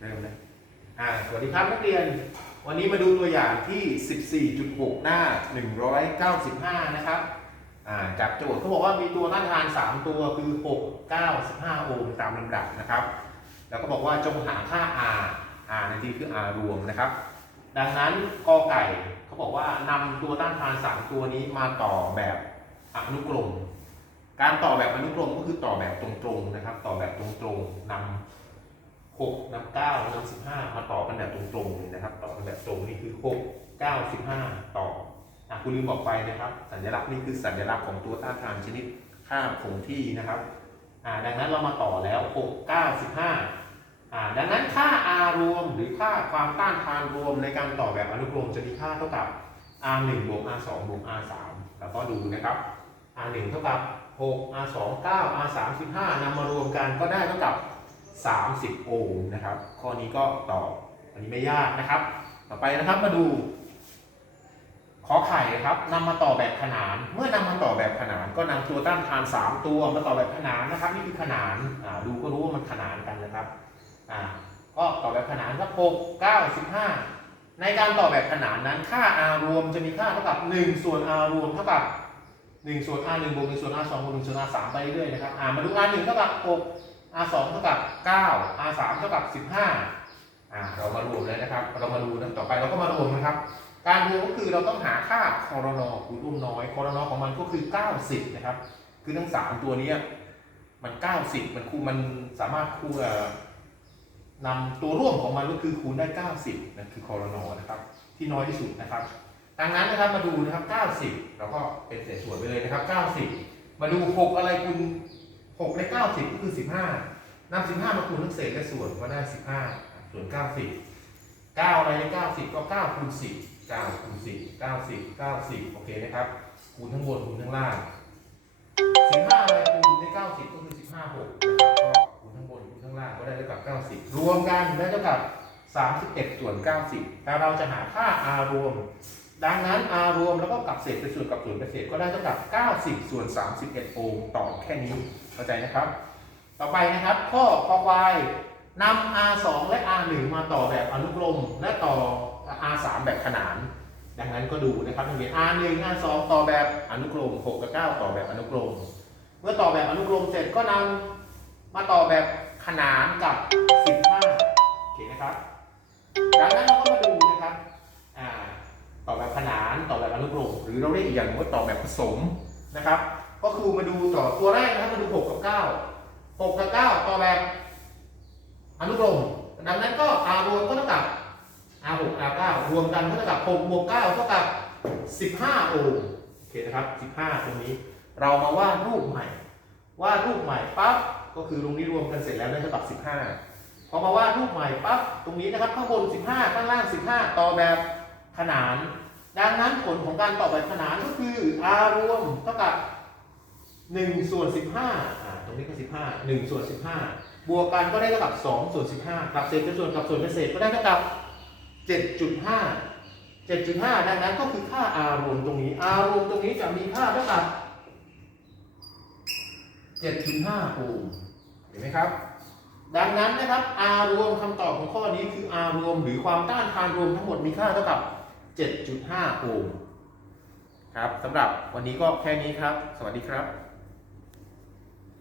เริ่มเลยอ่าสวัสดีครับนักเรียน วันนี้มาดูตัวอย่างที่ 14.6 หน้า 195 นะครับอ่าจากโจทย์เขาบอกว่ามีตัวต้านทาน 3 ตัวคือ 6 9 15 โอห์มตามลำดับนะครับ แล้วก็บอกว่าจงหาค่า R R ในที่คือ R รวมนะครับ ดังนั้นกอไก่เขาบอกว่านำตัวต้านทาน 3 ตัวนี้มาต่อแบบอนุกรม การต่อแบบอนุกรมก็คือต่อแบบตรงๆนะครับ ต่อแบบตรงๆนำ 6นำ9นำ15 มาต่อกันแบบตรงๆเลยนะครับ ต่อกันแบบตรงนี่คือ 6 9 15 ต่ออะคุณลืมบอกไปนะครับ สัญลักษณ์นี่คือสัญลักษณ์ของตัวต้านทานชนิดค่าคงที่นะครับอ่าดังนั้นเรามาต่อแล้ว 6 9 15อ่าดังนั้นค่า R รวมหรือค่าความต้านทานรวมในการต่อแบบอนุกรมจะมีค่าเท่ากับ R 1บวก R 2บวก R 3แล้วก็ดูนะครับ R 1เท่ากับ 6 R 2 9 R 3 15นำมารวมกันก็ได้เท่ากับ 30 โอห์มนะครับ ข้อนี้ก็ตอบอันนี้ไม่ยากนะครับ ต่อไปนะครับมาดู ขอไข่นะครับนำมาต่อแบบขนาน เมื่อนำมาต่อแบบขนาน ก็นำตัวต้านทาน 3 ตัวมาต่อแบบขนานนะครับ นี่คือขนานดูก็รู้ว่ามันขนานกันนะครับก็ต่อแบบขนานก็6 9 15 ในการต่อแบบขนานนั้นค่า r รวมจะมีค่าเท่ากับ 1 ส่วน r รวมเท่ากับ1ส่วน r 1บวก1ส่วน r 2บวก1ส่วน r 3ไปเรื่อยๆนะครับมาดู r 1เท่ากับ6 r 2 เท่ากับ 9 r 3 เท่ากับ 15อ่าเรามารวมเลยนะครับ เรามาดูนะต่อไปเราก็มารวมนะครับ การรวมก็คือเราต้องหาค่าคอรนอคูณร่วมน้อยคอรนอของมันก็คือ 90 นะครับ คือทั้ง3ตัวนี้มัน 90 มันคูมันสามารถคูณเอ่อนำตัวร่วมของมันก็คือคูณได้ 90นั่นคือคอรนอนะครับ ที่น้อยที่สุดนะครับดังนั้นนะครับมาดูนะครับ 90เราก็เป็นเศษส่วนไปเลยนะครับ 90 มาดู 6 อะไรคูณ หกในเก้าสิบก็คือสิบห้านำสิบห้ามาคูณทั้งเศษและส่วนก็ได้สิบห้าส่วนเก้าสิบเก้าอะไรในเก้าสิบก็เก้าคูณสิบเก้าคูณสิบเก้าสิบเก้าสิบโอเคนะครับคูณทั้งบนคูณทั้งล่างสิบห้าอะไรคูณในเก้าสิบก็คือสิบห้าหกคูณทั้งบนคูณทั้งล่างก็ได้เท่ากับเก้าสิบรวมกันได้เท่ากับสามสิบเอ็ดส่วนเก้าสิบแต่เราจะหาค่าอารวม ดังนั้น r รวมแล้วก็กลับเศษเป็นส่วนกับส่วนเป็นเศษก็ได้เท่ากับ 90 ส่วน 31 โอห์มต่อแค่นี้เข้าใจนะครับ ต่อไปนะครับ ข้อคอควายนำ r 2และ r 1มาต่อแบบอนุกรม และต่อ r 3แบบขนาน ดังนั้นก็ดูนะครับนักเรียน r 1 r 2ต่อแบบอนุกรม 6 กับ 9 ต่อแบบอนุกรม เมื่อต่อแบบอนุกรมเสร็จก็นำ อนุกรมหรือเราเรียกอีกอย่างหนึ่งว่าต่อแบบผสมนะครับ ก็คือมาดูต่อตัวแรกนะครับมาดู 6 กับ 9 6 กับ 9 ต่อแบบอนุกรมดังนั้นก็ r รวมก็เท่ากับ r 6 r 9รวมกันก็เท่ากับ6บวก9เท่ากับ 15 โอห์มโอเคนะครับ 15 ตรงนี้ เรามาวาดรูปใหม่วาดรูปใหม่ปั๊บก็คือตรงนี้รวมกันเสร็จแล้วได้เท่ากับ 15 พอมาวาดรูปใหม่ปั๊บตรงนี้นะครับข้างบน 15 ข้างล่าง 15 ต่อแบบขนาน ดังนั้นผลของการต่อแบบขนานก็คือ r รวมเท่ากับ1ส่วน15อ่าตรงนี้ก็ 15 1ส่วน15 บวกกันก็ได้เท่ากับ2ส่วน15กับเศษส่วนกับส่วนเป็นเศษก็ได้เท่ากับ 7.5 7.5 ดังนั้นก็คือค่า r รวมตรงนี้ r รวมตรงนี้จะมีค่าเท่ากับ 7.5 โอห์มเห็นไหมครับ ดังนั้นนะครับ r รวมคำตอบของข้อนี้คือ r รวมหรือความต้านทานรวมทั้งหมดมีค่าเท่ากับ 7.5 โอห์มครับสำหรับวันนี้ก็แค่นี้ครับ สวัสดีครับ